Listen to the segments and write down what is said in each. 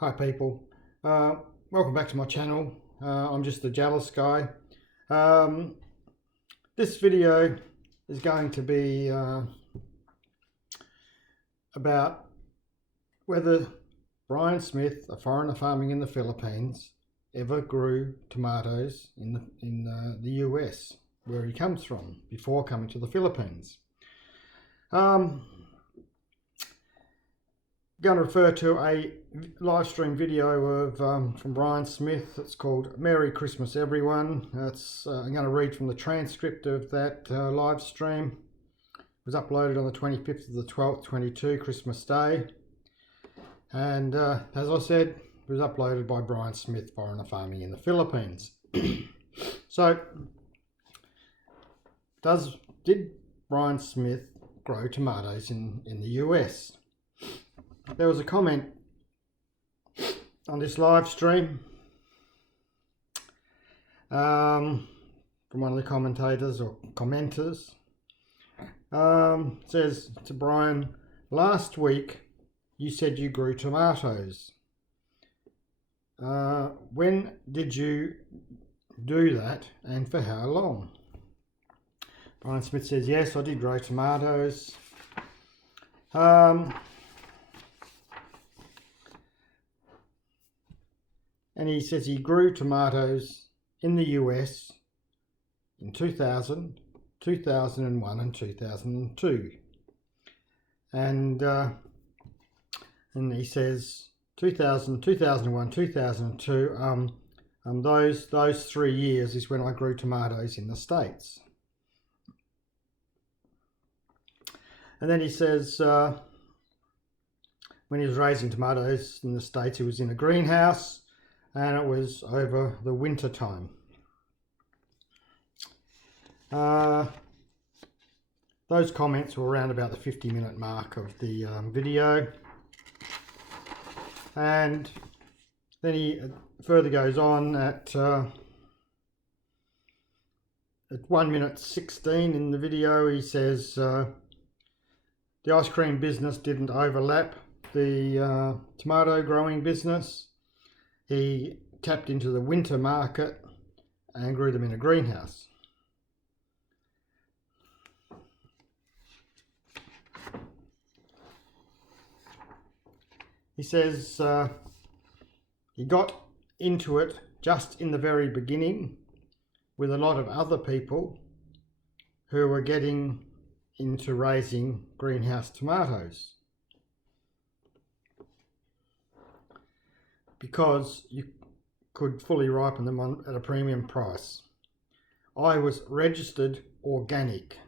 Hi people, welcome back to my channel. I'm just the jealous guy. This video is going to be about whether Brian Smith, a foreigner farming in the Philippines, ever grew tomatoes in the US, where he comes from, before coming to the Philippines. Going to refer to a live stream video of from Brian Smith. It's called Merry Christmas Everyone. I'm going to read from the transcript of that live stream. It was uploaded on the 25th of the 12th 22, Christmas Day, and as I said, it was uploaded by Brian Smith, foreigner farming in the Philippines. So did Brian Smith grow tomatoes in the US? There was a comment on this live stream from one of the commentators or commenters. Says to Brian, last week you said you grew tomatoes. When did you do that and for how long? Brian Smith says, yes, I did grow tomatoes. And he says he grew tomatoes in the US in 2000, 2001 and 2002. And he says 2000, 2001, 2002, those 3 years is when I grew tomatoes in the States. And then he says when he was raising tomatoes in the States, he was in a greenhouse, and it was over the winter time. Those comments were around about the 50-minute mark of the video, and then he further goes on at 1 minute 16 in the video. He says the ice cream business didn't overlap the tomato growing business. He tapped into the winter market and grew them in a greenhouse. He says he got into it just in the very beginning with a lot of other people who were getting into raising greenhouse tomatoes, because you could fully ripen them at a premium price. I was registered organic,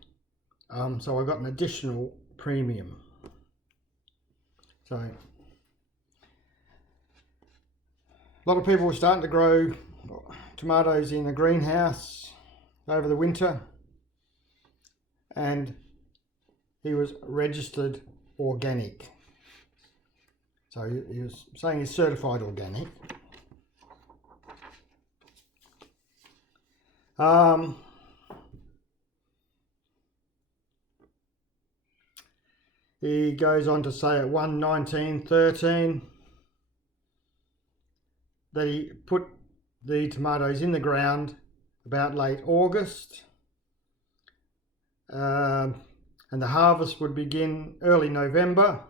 so I got an additional premium. So a lot of people were starting to grow tomatoes in a greenhouse over the winter, and he was registered organic. So he was saying he's certified organic. He goes on to say at 1:19:13 that he put the tomatoes in the ground about late August, and the harvest would begin early November.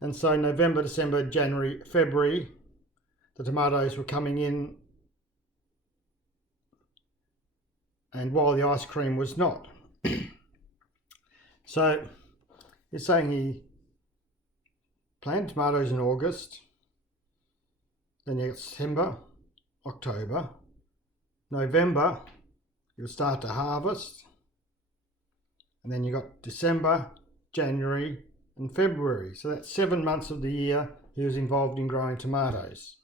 And so November, December, January, February, the tomatoes were coming in, and while the ice cream was not. So he's saying he planted tomatoes in August, then you get September, October, November, you'll start to harvest, and then you got December, January, and February. So that's 7 months of the year he was involved in growing tomatoes,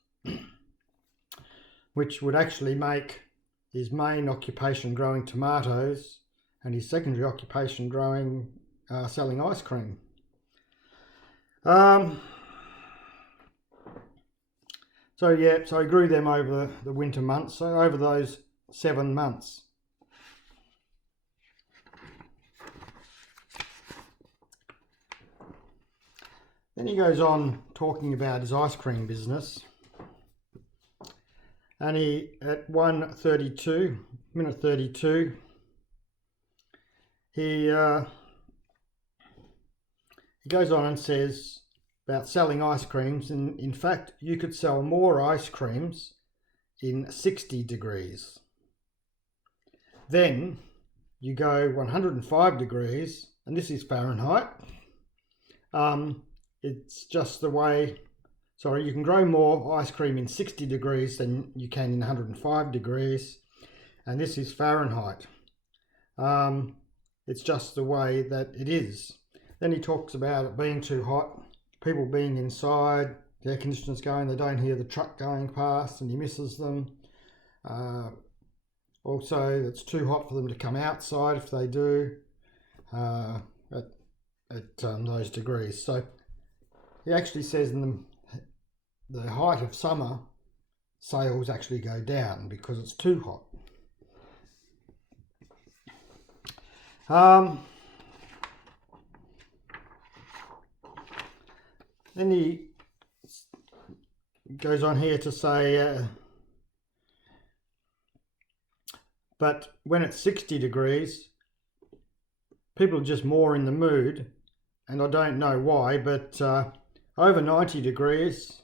which would actually make his main occupation growing tomatoes and his secondary occupation growing selling ice cream. So he grew them over the winter months, so over those 7 months. Then he goes on talking about his ice cream business, and he at 1:32, minute 32, he goes on and says about selling ice creams, and in fact you could sell more ice creams in 60 degrees. Then you go 105 degrees, and this is Fahrenheit. It's just the way, sorry, you can grow more ice cream in 60 degrees than you can in 105 degrees, and this is Fahrenheit. It's just the way that it is. Then he talks about it being too hot, people being inside, the air conditioner's going, they don't hear the truck going past and he misses them. Also, it's too hot for them to come outside if they do at those degrees. So he actually says in the height of summer, sales actually go down because it's too hot. Then he goes on here to say, but when it's 60 degrees, people are just more in the mood, and I don't know why, but over 90 degrees,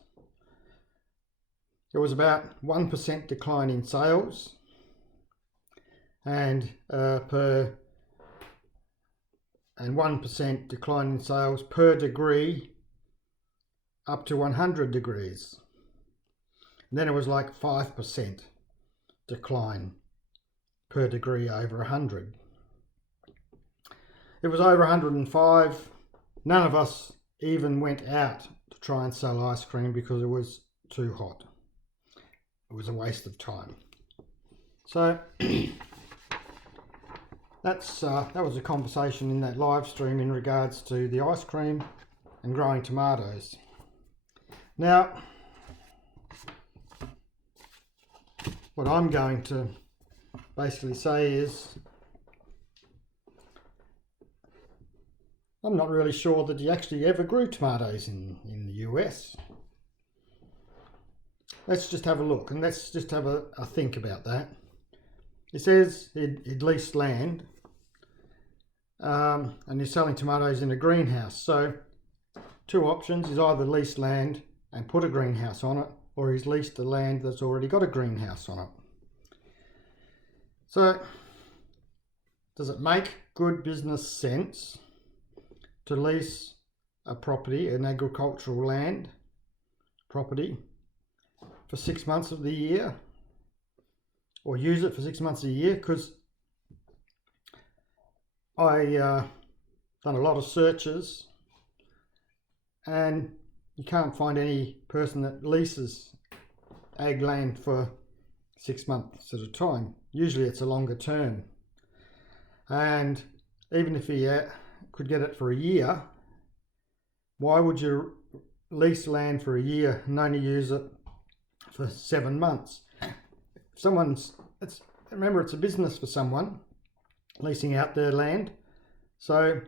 there was about 1% decline in sales, and 1% decline in sales per degree up to 100 degrees. And then it was like 5% decline per degree over 100. It was over 105. None of us even went out to try and sell ice cream because it was too hot. It was a waste of time. So that was a conversation in that live stream in regards to the ice cream and growing tomatoes. Now, what I'm going to basically say is, I'm not really sure that he actually ever grew tomatoes in the US. Let's just have a look and let's just have a think about that. It says he'd leased land and he's selling tomatoes in a greenhouse. So two options: he's either leased land and put a greenhouse on it, or he's leased the land that's already got a greenhouse on it. So does it make good business sense to lease a property, an agricultural land property, for 6 months of the year, or use it for 6 months a year? Because I done a lot of searches, and you can't find any person that leases ag land for 6 months at a time. Usually it's a longer term, and even if he could get it for a year, why would you lease land for a year and only use it for 7 months? Remember, it's a business for someone leasing out their land. So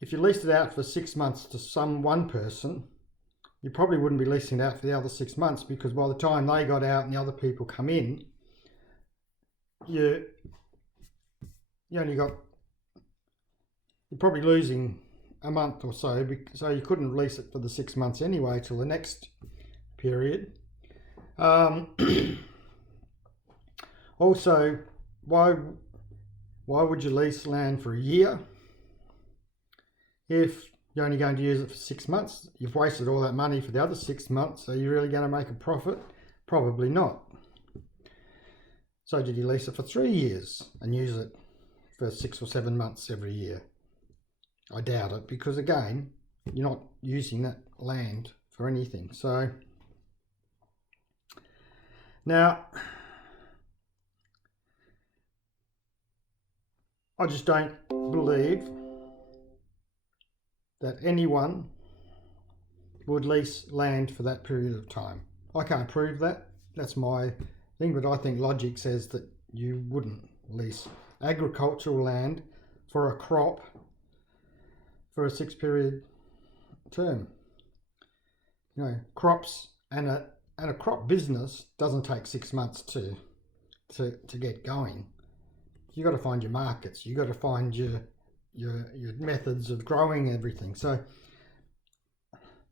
if you leased it out for 6 months to one person, you probably wouldn't be leasing it out for the other 6 months, because by the time they got out and the other people come in, you're probably losing a month or so, so you couldn't lease it for the 6 months anyway till the next period. Also, why would you lease land for a year if you're only going to use it for 6 months? You've wasted all that money for the other 6 months. Are you really going to make a profit? Probably not. So did you lease it for 3 years and use it for 6 or 7 months every year? I doubt it, because again, you're not using that land for anything. So now, I just don't believe that anyone would lease land for that period of time. I can't prove that. That's my thing, but I think logic says that you wouldn't lease agricultural land for a crop for a term. You know, crops and a crop business doesn't take 6 months to get going. You got to find your markets. You got to find your methods of growing everything. So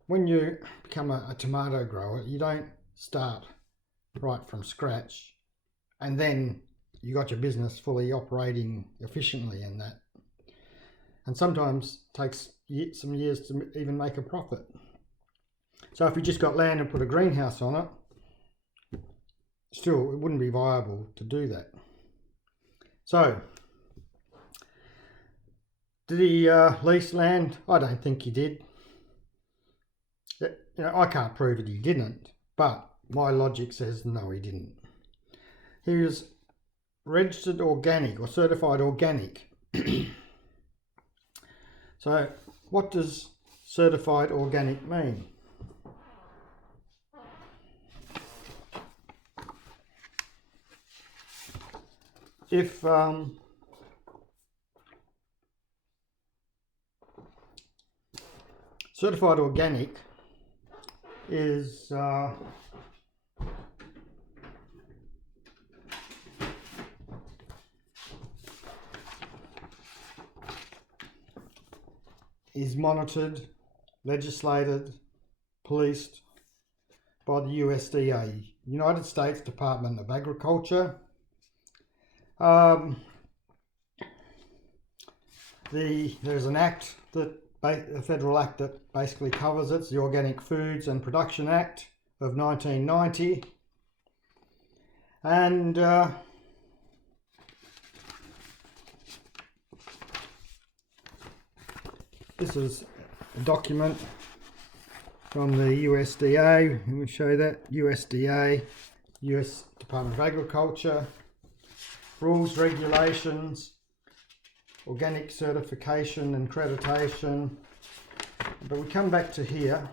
when you become a tomato grower, you don't start right from scratch and then you got your business fully operating efficiently in that. And sometimes it takes some years to even make a profit. So if you just got land and put a greenhouse on it, still it wouldn't be viable to do that. So did he lease land? I don't think he did. You know, I can't prove it he didn't, but my logic says no, he didn't. He was registered organic or certified organic. So what does certified organic mean? If certified organic is monitored, legislated, policed by the USDA, United States Department of Agriculture. There's an act, a federal act that basically covers it. It's the Organic Foods and Production Act of 1990. And this is a document from the USDA. Let me show you that. USDA, US Department of Agriculture. Rules, regulations, organic certification and accreditation. But we come back to here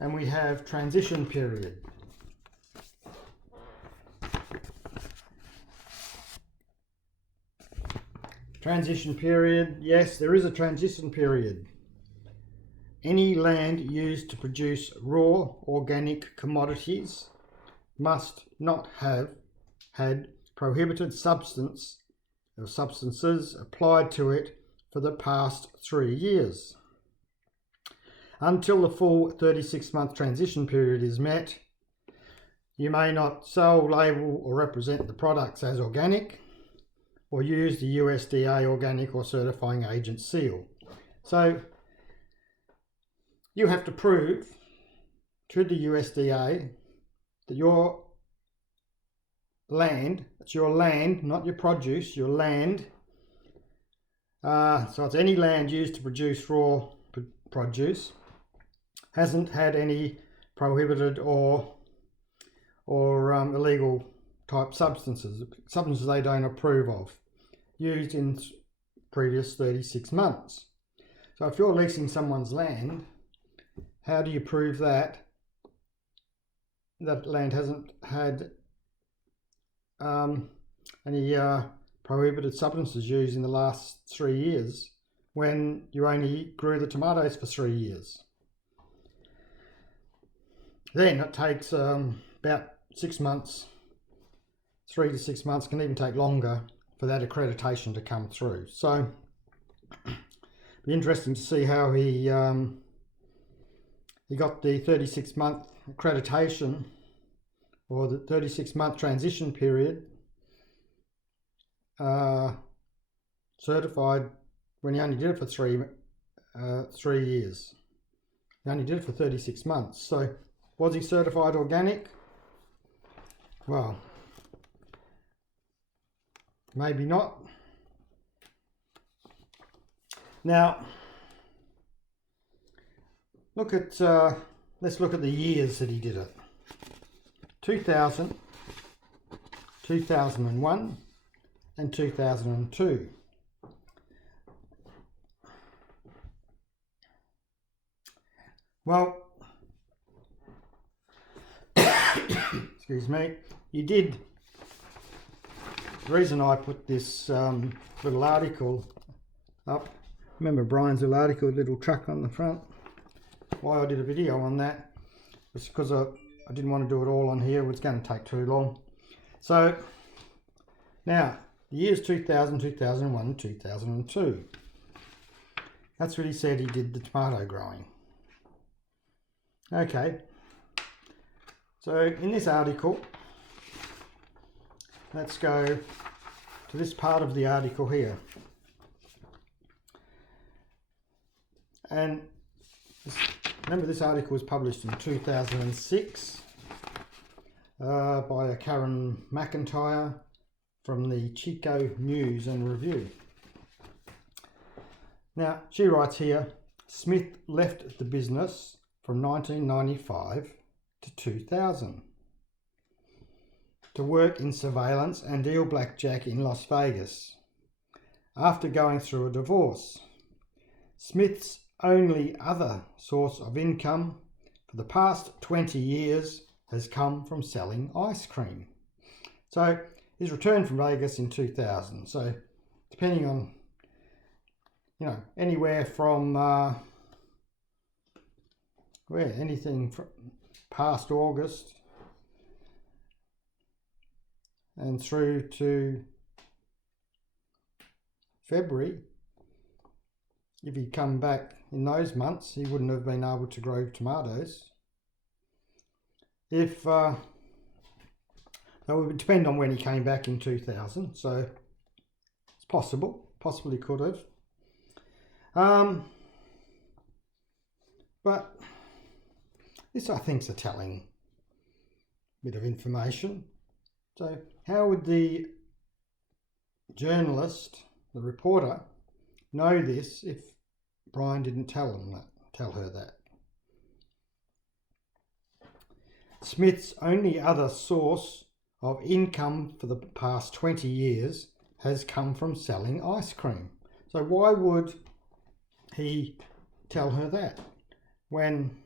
and we have transition period. Transition period, yes, there is a transition period. Any land used to produce raw organic commodities must not have had prohibited substances applied to it for the past 3 years. Until the full 36-month transition period is met, you may not sell, label or represent the products as organic or use the USDA organic or certifying agent seal. So you have to prove to the USDA that your land, it's your land, not your produce, your land. So it's any land used to produce raw produce, hasn't had any prohibited or illegal type substances they don't approve of, used in previous 36 months. So if you're leasing someone's land, how do you prove that that land hasn't had any prohibited substances used in the last 3 years when you only grew the tomatoes for 3 years? Then it takes about 6 months, 3 to 6 months, can even take longer for that accreditation to come through. So it'll be interesting to see how he got the 36-month accreditation or the 36-month transition period certified when he only did it for 3 years. He only did it for 36 months. So was he certified organic? Well, maybe not. Now, let's look at the years that he did it. 2000, 2001 and 2002. Well, excuse me, you did. The reason I put this little article up Remember Brian's little article, little truck on the front? Why I did a video on that was because I didn't want to do it all on here. It's going to take too long. So now the years 2000, 2001, 2002. That's what he said he did the tomato growing. Okay, so in this article, let's go to this part of the article here. And remember, this article was published in 2006 by Karen McIntyre from the Chico News and Review. Now, she writes here, Smith left the business from 1995 to 2000 to work in surveillance and deal blackjack in Las Vegas. After going through a divorce, Smith's only other source of income for the past 20 years has come from selling ice cream. So he's returned from Vegas in 2000. So depending on, anywhere from anything from past August and through to February. If he'd come back in those months, he wouldn't have been able to grow tomatoes. That would depend on when he came back in 2000, so it's possibly could have. But this, I think, is a telling bit of information. So how would the journalist, the reporter, know this if Brian didn't tell her that? Smith's only other source of income for the past 20 years has come from selling ice cream. So why would he tell her that when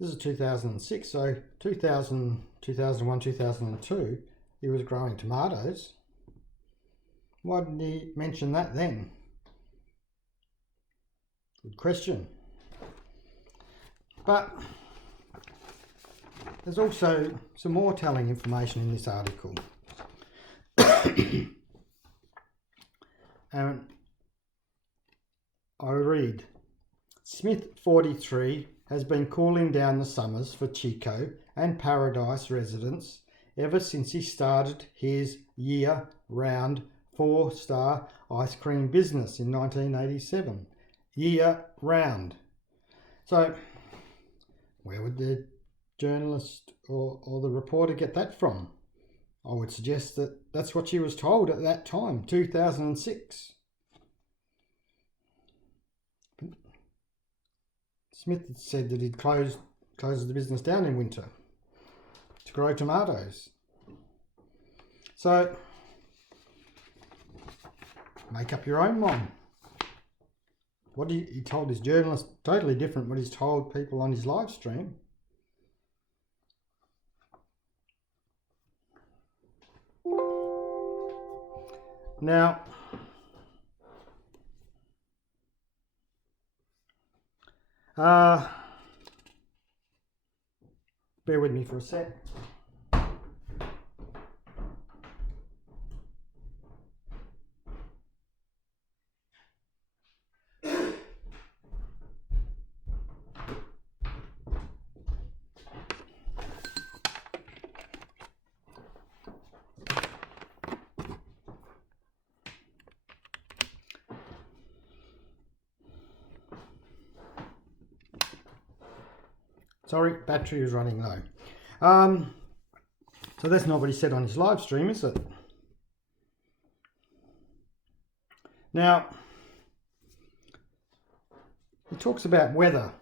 this is 2006, so 2000, 2001, 2002, he was growing tomatoes. Why didn't he mention that then? Good question. But there's also some more telling information in this article. And I read, Smith, 43, has been cooling down the summers for Chico and Paradise residents ever since he started his year-round 4-star ice cream business in 1987. Year-round. So where would the journalist or the reporter get that from? I would suggest that that's what she was told at that time, 2006. Smith had said that he'd closed the business down in winter to grow tomatoes. So make up your own mind. What he told his journalist, totally different what he's told people on his live stream. Now, bear with me for a sec. Sorry, battery is running low. So that's not what he said on his live stream, is it? Now, he talks about weather.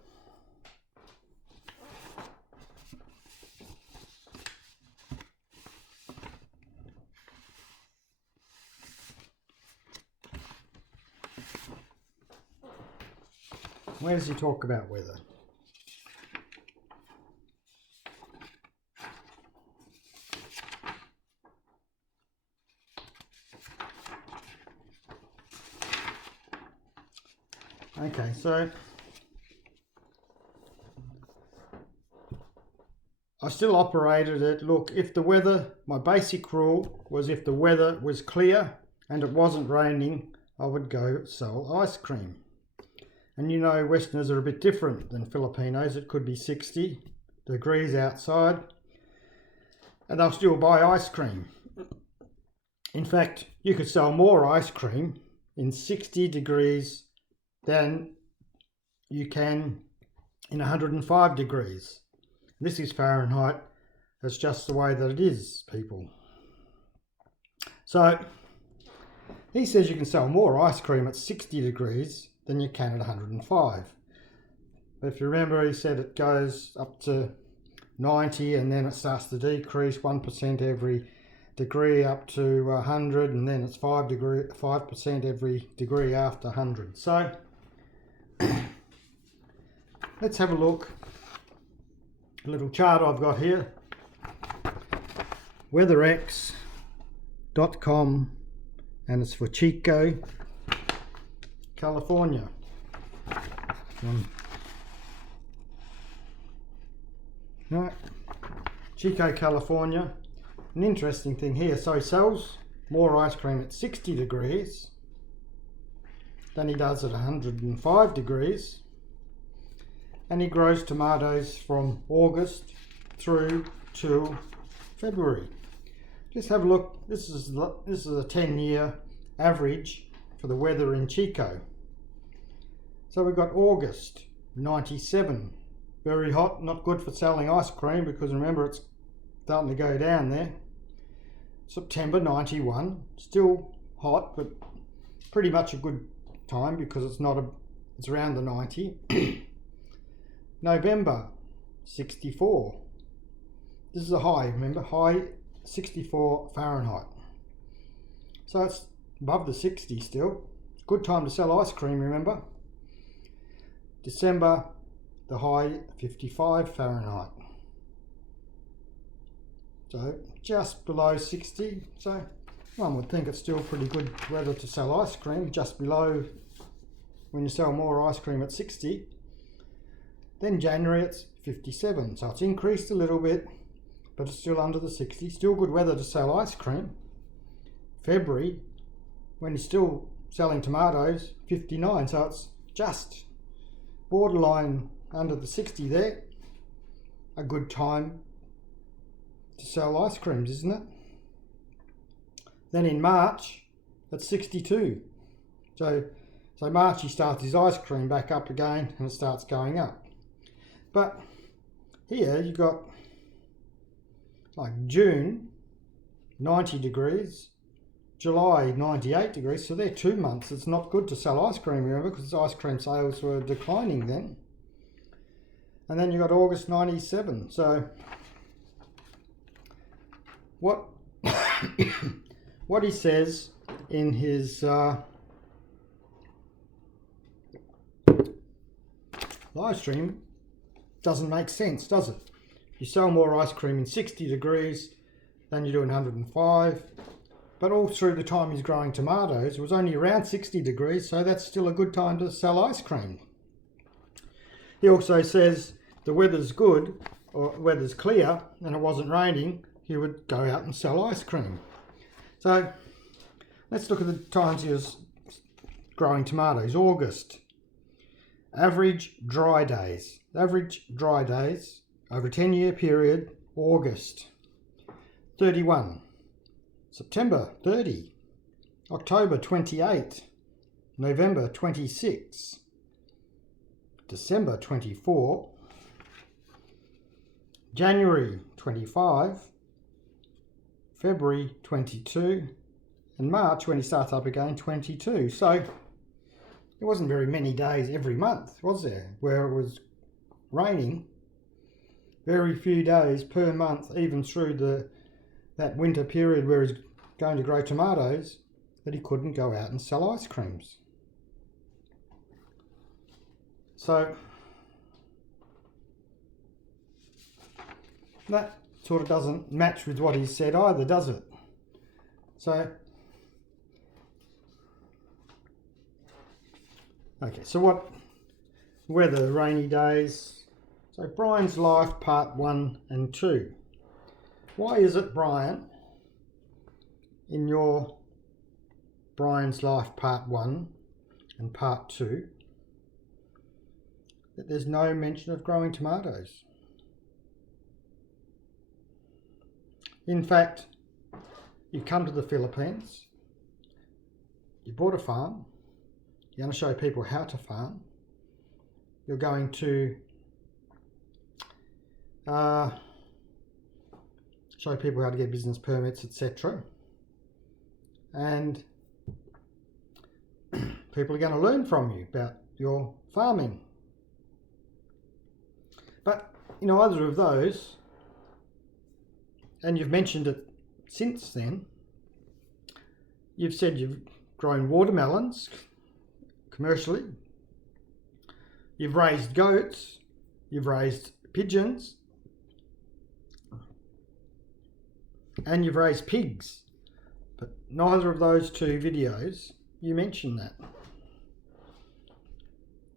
Where does he talk about weather? Okay, so I still operated it. Look, if the weather, my basic rule was if the weather was clear and it wasn't raining, I would go sell ice cream. And you know, Westerners are a bit different than Filipinos. It could be 60 degrees outside and they'll still buy ice cream. In fact, you could sell more ice cream in 60 degrees than you can in 105 degrees. This is Fahrenheit. That's just the way that it is, people. So he says you can sell more ice cream at 60 degrees than you can at 105. But if you remember, he said it goes up to 90 and then it starts to decrease 1% every degree up to 100, and then it's 5% every degree after 100. So let's have a look. A little chart I've got here, weatherx.com, and it's for Chico, California. Right, Chico, California. An interesting thing here, so he sells more ice cream at 60 degrees than he does at 105 degrees. And he grows tomatoes from August through to February. Just have a look. This is a 10-year average for the weather in Chico. So we've got August 97, very hot, not good for selling ice cream because remember it's starting to go down there. September 91, still hot but pretty much a good time because it's around the 90. November 64. This is a high, remember, high 64 Fahrenheit. So it's above the 60 still. Good time to sell ice cream, remember. December, the high 55 Fahrenheit. So just below 60. So one would think it's still pretty good weather to sell ice cream, just below when you sell more ice cream at 60. Then January it's 57, so it's increased a little bit, but it's still under the 60. Still good weather to sell ice cream. February, when he's still selling tomatoes, 59, so it's just borderline under the 60 there. A good time to sell ice creams, isn't it? Then in March, it's 62. So March he starts his ice cream back up again and it starts going up. But here you got like June 90 degrees, July 98 degrees, so they're 2 months. It's not good to sell ice cream, remember, because ice cream sales were declining then. And then you got August 97. So what what he says in his live stream doesn't make sense, does it? You sell more ice cream in 60 degrees than you do in 105, but all through the time he's growing tomatoes it was only around 60 degrees, so that's still a good time to sell ice cream. He also says the weather's good or weather's clear and it wasn't raining, he would go out and sell ice cream. So let's look at the times he was growing tomatoes. August, average dry days over a 10-year period. August 31, September 30, October 28, November 26, December 24, January 25, February 22, and March, when he starts up again, 22. So there wasn't very many days every month, was there, where it was raining. Very few days per month, even through that winter period where he's going to grow tomatoes, that he couldn't go out and sell ice creams. So that sort of doesn't match with what he said either, does it? So okay, so weather, rainy days. So Brian's Life Part 1 and 2. Why is it, Brian, in your Brian's Life Part 1 and Part 2, that there's no mention of growing tomatoes? In fact, you come to the Philippines, you bought a farm, you're going to show people how to farm, you're going to show people how to get business permits, etc. And people are going to learn from you about your farming. But in either of those, and you've mentioned it since then, you've said you've grown watermelons commercially, you've raised goats, you've raised pigeons, and you've raised pigs. But neither of those two videos you mention that.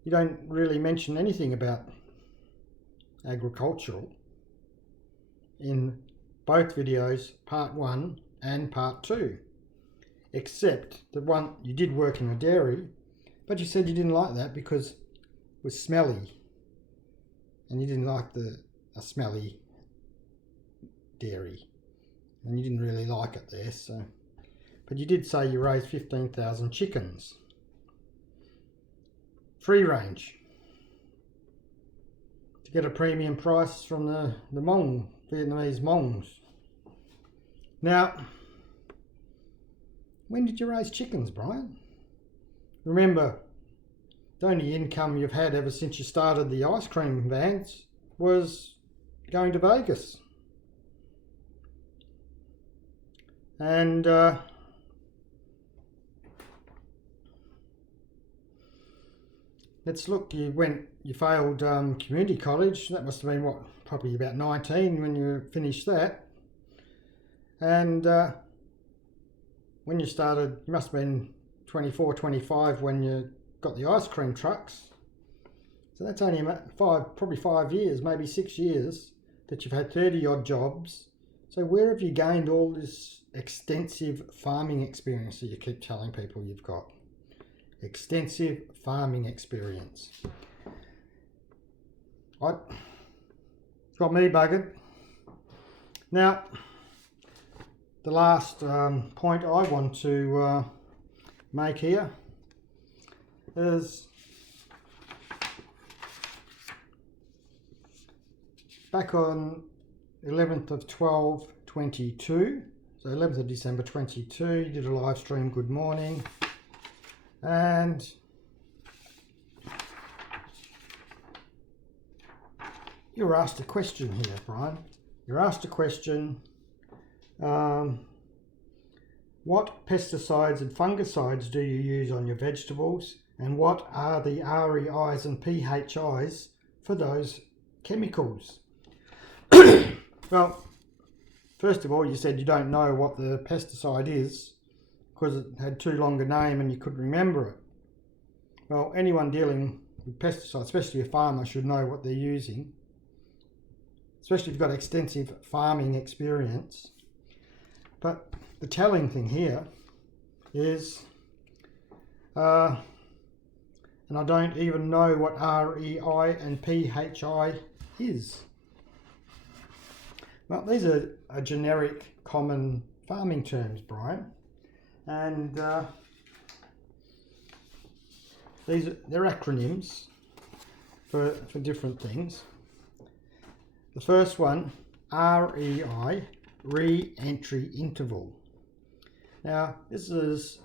You don't really mention anything about agricultural in both videos, Part 1 and Part 2, except the one you did work in a dairy, but you said you didn't like that because it was smelly and you didn't like a smelly dairy and you didn't really like it there. So, but you did say you raised 15,000 chickens, free range, to get a premium price from the Hmong, Vietnamese Hmongs. Now, when did you raise chickens, Brian? Remember, the only income you've had ever since you started the ice cream vans was going to Vegas. And let's look, you failed community college. That must have been what, probably about 19 when you finished that. And when you started, you must have been 24, 25 when you got the ice cream trucks. So that's only probably 5 years, maybe 6 years that you've had 30 odd jobs. So where have you gained all this extensive farming experience that you keep telling people you've got? Extensive farming experience. Got me buggered. Now, the last point I want to make here is back on 11th of 12, 22, so 11th of December 22, you did a live stream, Good Morning, and you were asked a question here, Brian. You're asked a question, what pesticides and fungicides do you use on your vegetables, and what are the REIs and PHIs for those chemicals? Well, first of all, you said you don't know what the pesticide is because it had too long a name and you couldn't remember it. Well, anyone dealing with pesticides, especially a farmer, should know what they're using, especially if you've got extensive farming experience. But the telling thing here is, and I don't even know what REI and PHI is. Well, these are generic, common farming terms, Brian, and they're acronyms for different things. The first one, REI, re-entry interval. Now, this is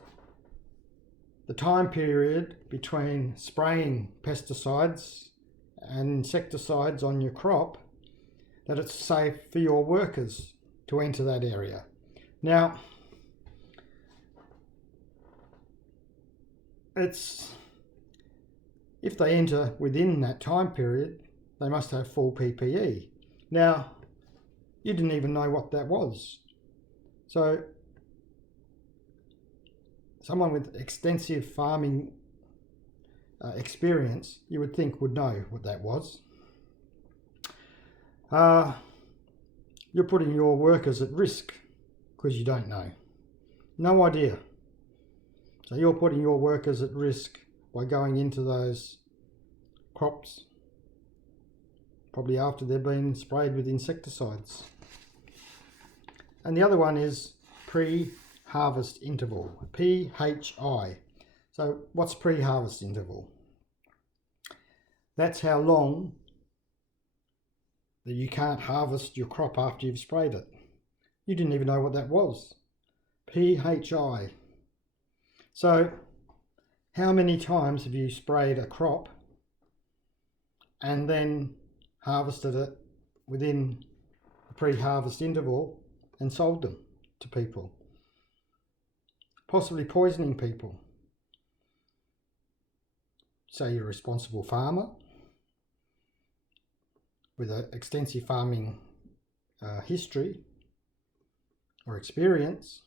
the time period between spraying pesticides and insecticides on your crop that it's safe for your workers to enter that area. Now, if they enter within that time period, they must have full PPE. Now, you didn't even know what that was. So, someone with extensive farming experience, you would think would know what that was. You're putting your workers at risk because you don't know. No idea. So you're putting your workers at risk by going into those crops, probably after they've been sprayed with insecticides. And the other one is pre-harvest interval, PHI. So what's pre-harvest interval? That's how long that you can't harvest your crop after you've sprayed it. You didn't even know what that was. PHI. So how many times have you sprayed a crop and then harvested it within the pre-harvest interval and sold them to people? Possibly poisoning people. Say you're a responsible farmer with an extensive farming history or experience,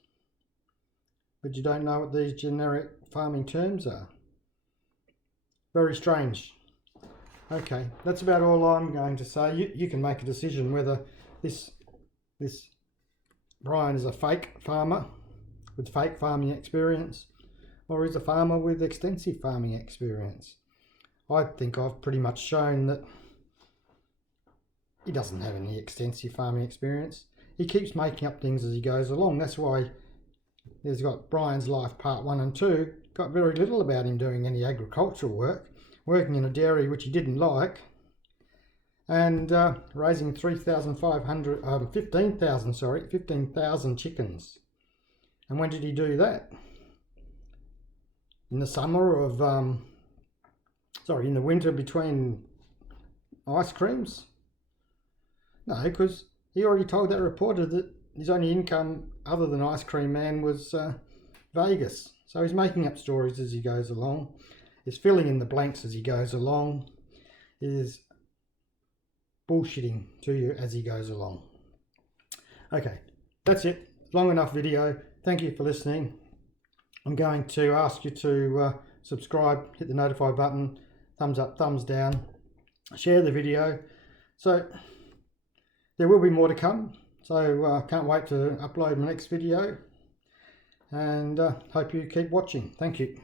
but you don't know what these generic farming terms are. Very strange. Okay, that's about all I'm going to say. You can make a decision whether this Brian is a fake farmer with fake farming experience, or is a farmer with extensive farming experience. I think I've pretty much shown that he doesn't have any extensive farming experience. He keeps making up things as he goes along. That's why there's got Brian's Life Part 1 and 2. Got very little about him doing any agricultural work, working in a dairy which he didn't like, and raising 15,000 chickens. And when did he do that? In the summer of, in the winter between ice creams? No, because he already told that reporter that his only income other than Ice Cream Man was Vegas. So he's making up stories as he goes along. He's filling in the blanks as he goes along. He's bullshitting to you as he goes along. Okay, that's it. Long enough video. Thank you for listening. I'm going to ask you to subscribe, hit the notify button, thumbs up, thumbs down, share the video. So there will be more to come. So can't wait to upload my next video, and hope you keep watching. Thank you.